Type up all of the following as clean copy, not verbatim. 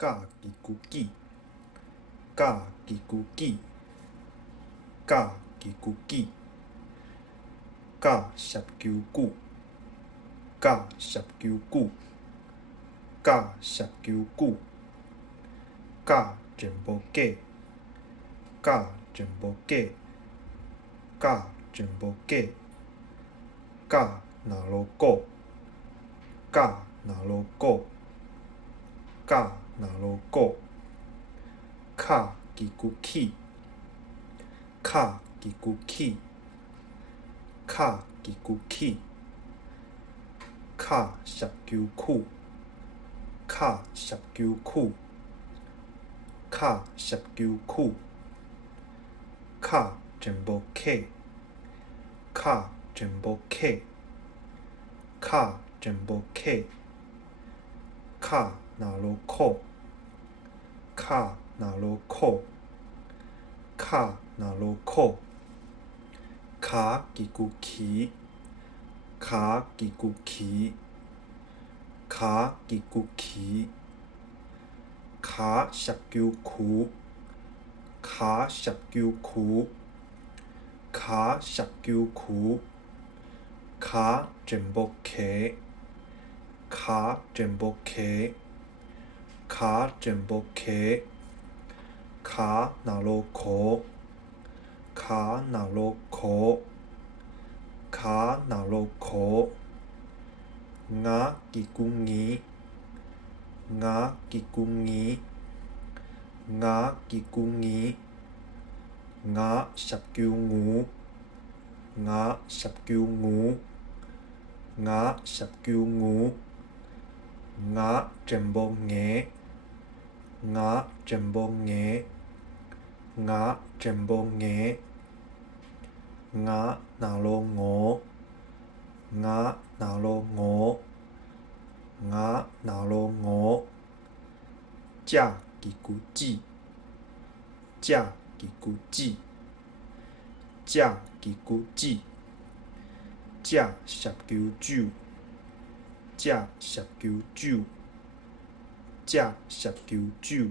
甲基古基，甲基古基，甲基古基，甲十九久，甲十九久，甲十九久，甲全部假，甲全部假，甲全部假，甲若罗古，甲若罗古，甲若罗古，卡基古起，卡基古起，卡基古起，卡十九久，卡十九久，卡十九久，卡全部起，卡全部起，卡全部起，卡若罗苦，卡若罗苦，卡若罗苦，卡基古起，卡基古起，卡基古起，卡十九久，卡十九久，卡十九久，卡全部起，卡全部起，卡全部起，卡若罗苦，卡若罗苦，卡若罗苦，牙基古耳，牙基古耳，牙基古耳，牙十九牛，牙十九牛，牙十九牛，牙全部牙，牙全部牙，牙全部牙，牙若罗五，牙若罗五，牙若罗五，甲基古子，甲基古子，甲基古子，甲十九九，甲十九九，甲十九九，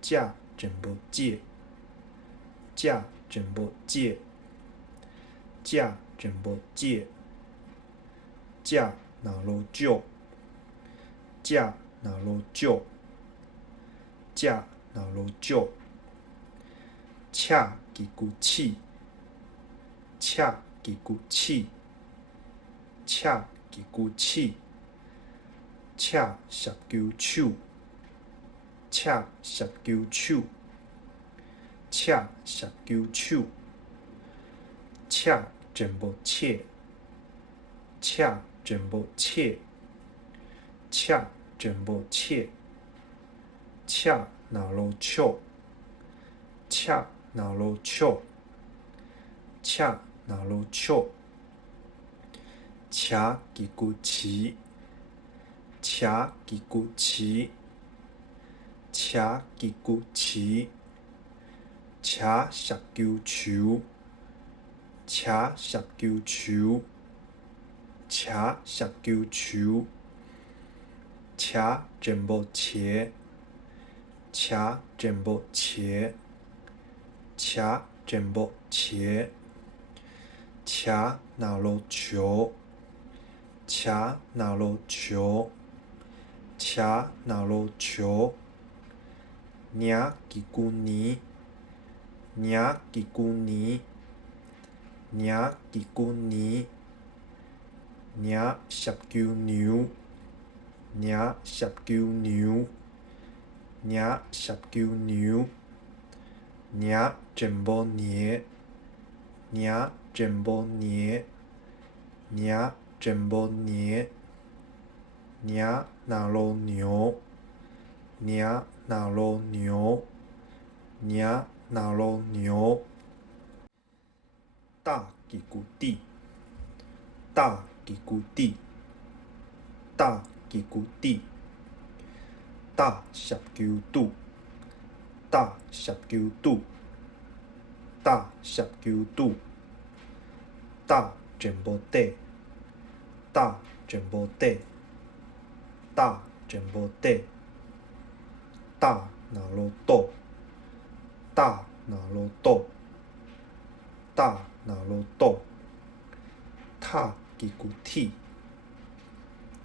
甲全部解，甲全部解，甲全部解，甲若罗少，甲若罗少，甲若罗少，恰基古起，恰基古起，恰基古起，恰十九手，恰十九手，恰十九手，恰全部切，恰全部切，恰全部切，恰若罗笑，恰若罗笑，恰若罗笑，恰基古起，恰基古起，恰基古起，恰十九手，恰十九手，恰十九手，恰全部切，恰全部切，恰全部切，恰若罗球，恰若罗球，恰若罗球，领基古年，领基古年，领基古年，领十九牛，领十九牛，领十九牛，领全部年，领全部年，领全部年，领若罗牛，领若罗牛，领若罗牛，大基古地，大基古地，大基古地，大十九度，大十九度，大十九度，大全部底，大全部底，大全部底，大拿罗豆，大拿罗豆，大拿罗豆，塔吉古蒂，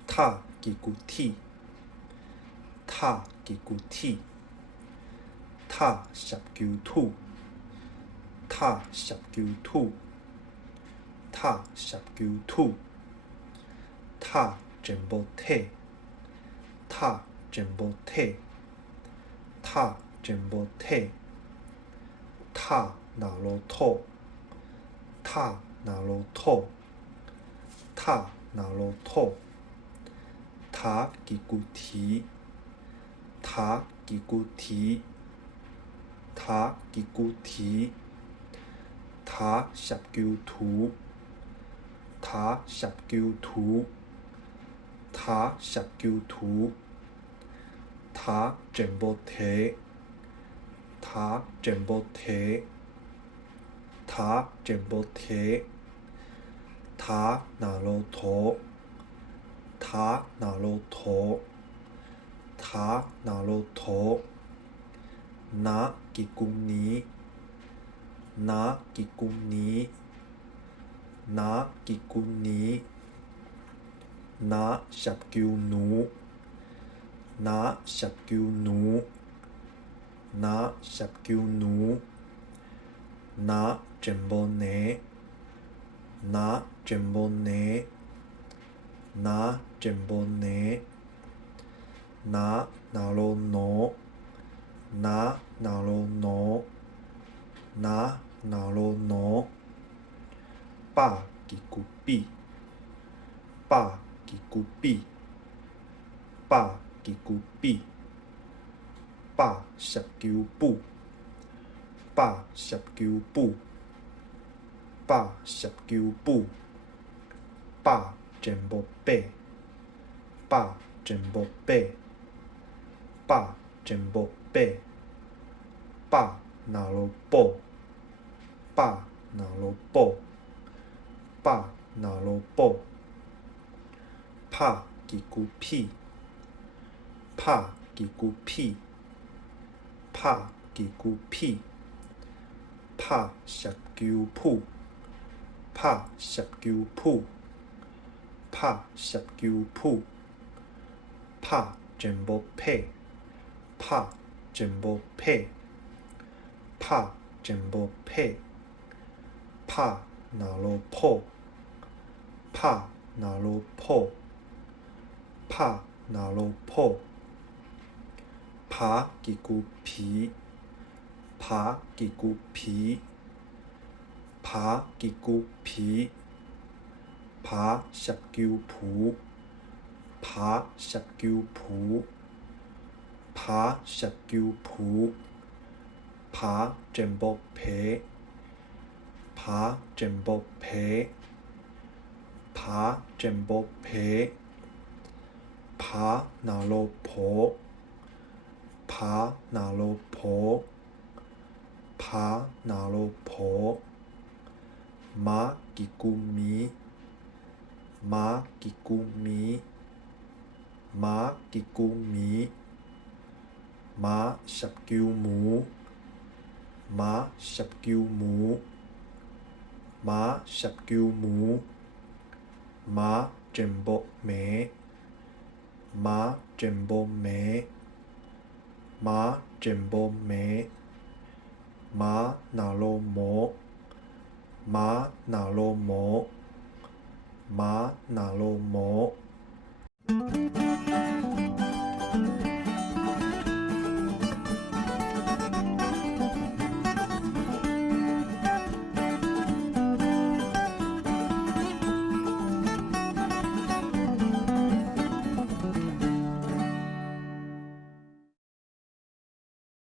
塔吉古蒂，塔吉古蒂，塔十九兔，塔十九兔，塔十九兔，塔真波体，塔真波体，塔真波体，塔拿罗头，塔拿罗头，塔拿罗头，塔吉古提，塔吉古提，塔吉古提，塔十九图，塔十九图，塔十九图，塔真波体，塔真波体，塔真波体，塔拿罗头，塔拿罗头，塔拿罗头，拿吉古尼，拿吉古尼，拿吉古尼，拿十九努，拿十九努，拿十九努，拿真波内，拿真波内，拿真波内，拿拿罗诺，拿拿罗诺，拿拿罗诺，巴吉古比，巴吉古比，巴吉古比，巴十九步，巴十九步，巴十九步，巴真波贝，巴真波贝，巴真波贝，巴拿罗波，巴拿罗波，巴拿罗波，帕吉古皮，帕吉古皮，帕吉古皮，帕十九铺，帕十九铺，帕十九铺，帕真波佩，帕真波佩，帕真波佩，帕拿罗破，帕拿罗破，帕拿罗破，帕吉古皮，帕吉古皮，帕吉古皮，帕十九铺，帕十九铺，帕十九铺，帕真波皮，帕真波皮，帕真波皮，帕拿罗婆，帕拿罗婆，帕拿罗婆，马吉古米，马吉古米，马吉古米，马十九母，马十九母，马十九母，马真波美，马真波美，马真波美，马拿罗摩，马拿罗摩，马拿罗摩。